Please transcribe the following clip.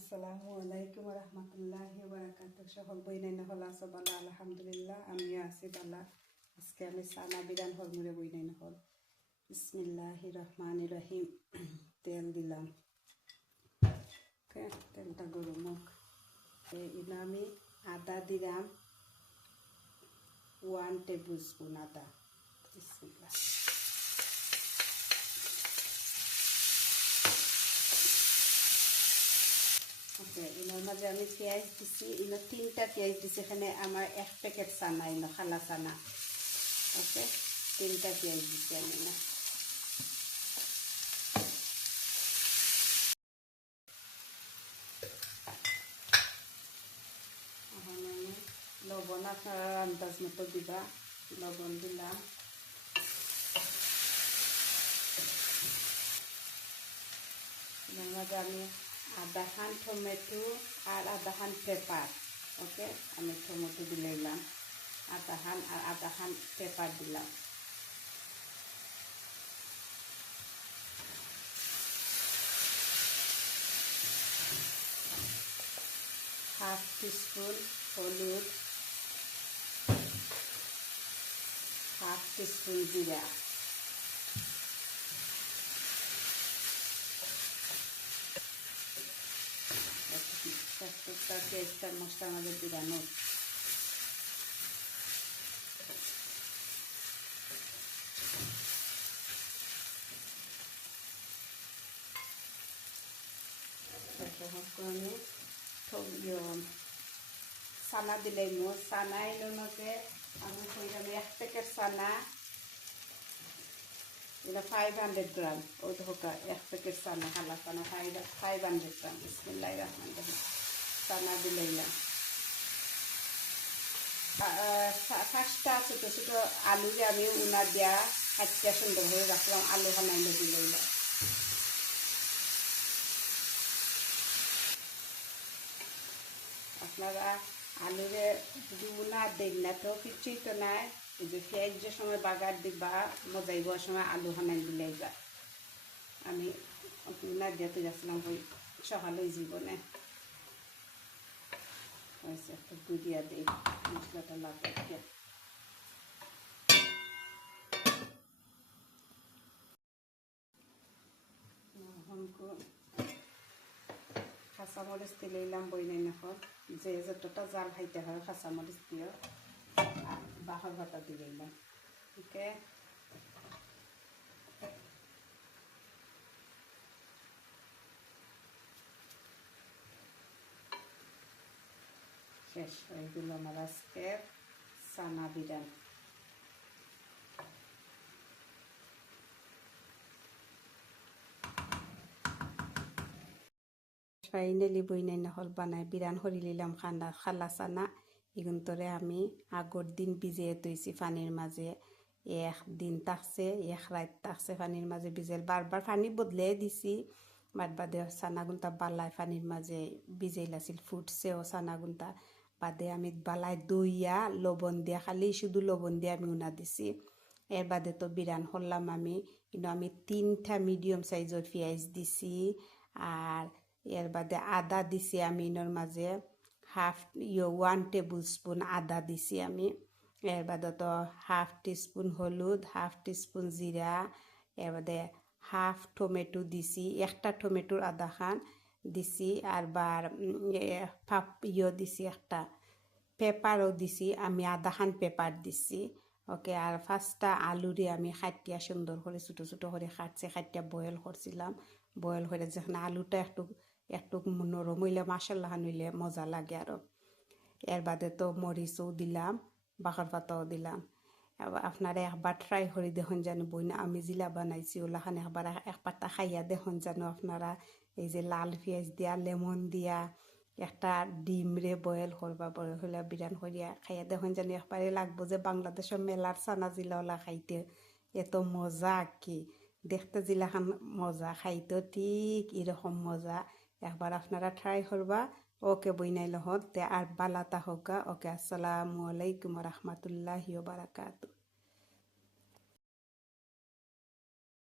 আসসালামু আলাইকুম রহমতুল্লাহি বারাকাতুহু। সকল বইনাইনা হল আছো বালা? আলহামদুলিল্লাহ আমিও আছি বালা। আজকে আমি সানা বিরান হরমুরে বইনাইনা হল। বিসমিল্লাহির রহমানির রহিম। তেল দিলাম, তেলটা গরম হোক। এনে আমি আদা দিলাম 1 টেবিল স্পুন আদা। বিসমিল্লাহ। ওকে, এনার মাঝে আমি পেঁয়াজ দিছি, এনে 3টা পেঁয়াজ দিছি। এখানে আমার 1 প্যাকেট চানা, এনে খালা চানা। ওকে, 3টা পেঁয়াজ দিছি আমি না। এখন আমি লবণ আপনার আন্দাজ মতো দিবা, লবণ দিলাম। এর মাঝে আমি আধা খান টমেটো আর আধা খান পেপার। ওকে, আমি টমেটো দিলাম আধা খান আর আধা খান পেপার দিলাম। হাফ টিস্পুন হলুদ, হাফ টিস্পুন জিরা, প্রত্যেকটা পেঁয়াজটা মশলার মাঝে দিলানো। আমি চানা দিলাই মোৰ চানা এলোকে আমি কইলাম 1 প্যাকেট চানা, এটা 500 গ্রাম। ওই ধোকা 1 প্যাকেট চানা, খালা চানা 500 গ্রাম। বিসমিল্লাহির রহমানির রহিম। চানা দিলাইলাম। 5টা ছোটো ছোটো আলুরে আমি উনা দিয়া কাটিয়া সুন্দর করে রাখলাম। আলু বানাইলে দিলাইলাম। আপনারা আলুরে যদি উনা দেন না তো কিছুই তো নাই। এই যে পেঁয়াজ যে সময় বাগার দিবা মজাইব সময় আলু বানাই দিলাইবা। আমি উনা দিয়াতে যাচ্ছিলাম ওই সকালে জীবনে হয়েছে। একটু গুড়িয়া দিই মশলাটা লাগাইতে। কাঁচামরিচ দিলাম বইনাই এখন, যে যতটা জাল খাইতে হয় কাঁচামরিচ দিয়ে বাহর বাটা দিলাম। ওকে, শেষ হয়ে গেল আমার আজকের চানা বিরান। ফাইনালি বইনাইনা হল বানাই বিরান হরি লিলাম খালা চানা। এগুন্তরে আমি আগর দিন ভিজিয়ে তৈছি পানির মাঝে। 1 দিন থাকছে, 1 রাত থাকছে পানির মাঝে ভিজেল। বারবার পানি বদলাই দিছি। বাদ বাদে চানাগুনটা বালাই পানির মাঝে ভিজাইল আছিল, ফুটছেও চানাগুনটা। বাদে আমি বালাই দইয়া লবণ দিয়া, খালি শুধু লবণ দিয়ে আমি উনা দিছি। এর বাদে তো বিরান করলাম আমি। কিন্তু আমি 3টা মিডিয়াম সাইজের পেঁয়াজ দিছি। আর এর বাদে আদা দিছি আমি ইনোর মাঝে 1 টেবিল স্পুন আদা দিছি আমি। এর বাদে তো হাফ টিস্পুন হলুদ, হাফ টিস্পুন জিরা। এর বাদে হাফ টমেটো দিছি, একটা টমেটোর আধা খান দিছি। আর বার দিছি একটা পেপারও দিছি আমি, আধা খান পেপার দিছি। ওকে, আর 5টা আলুরে আমি খাটিয়া সুন্দর করে ছোটো ছোটো করে খাটিয়া বয়েল করছিলাম। বয়েল করে যেখানে আলুটা একটু একটু নরম হইলে মাসাল্লাহ হইলে মজা লাগে আরও। এর বাদে তো মরিচও দিলাম, বাকর পাতাও দিলাম। আপনারা একবার ট্রাই করে দেখুন জানো বইনা আমি জিলা বানাইছি ওলাখান একবার এক পাতা খাইয়া দেখুন জানো আপনারা। এই যে লাল পেঁয়াজ দিয়া, লেমন দিয়া একটা ডিম রে বয়েল করবা, বয়েল হইলে বিরান করিয়া খাইয়া দেখুন জানি একবারে লাগবো যে বাংলাদেশের মেলার চানা জিলা ওলা খাইতে এত মজা। কি দেখতে জিলাখান মজা, খাইতেও ঠিক এরকম মজা। একবার আপনারা ট্রাই করবা। ওকে বইনাইল হতে আর বালাতা হোক। ওকে, আসসালামু আলাইকুম রহমতুল্লাহি ওয়া বারাকাতুহু।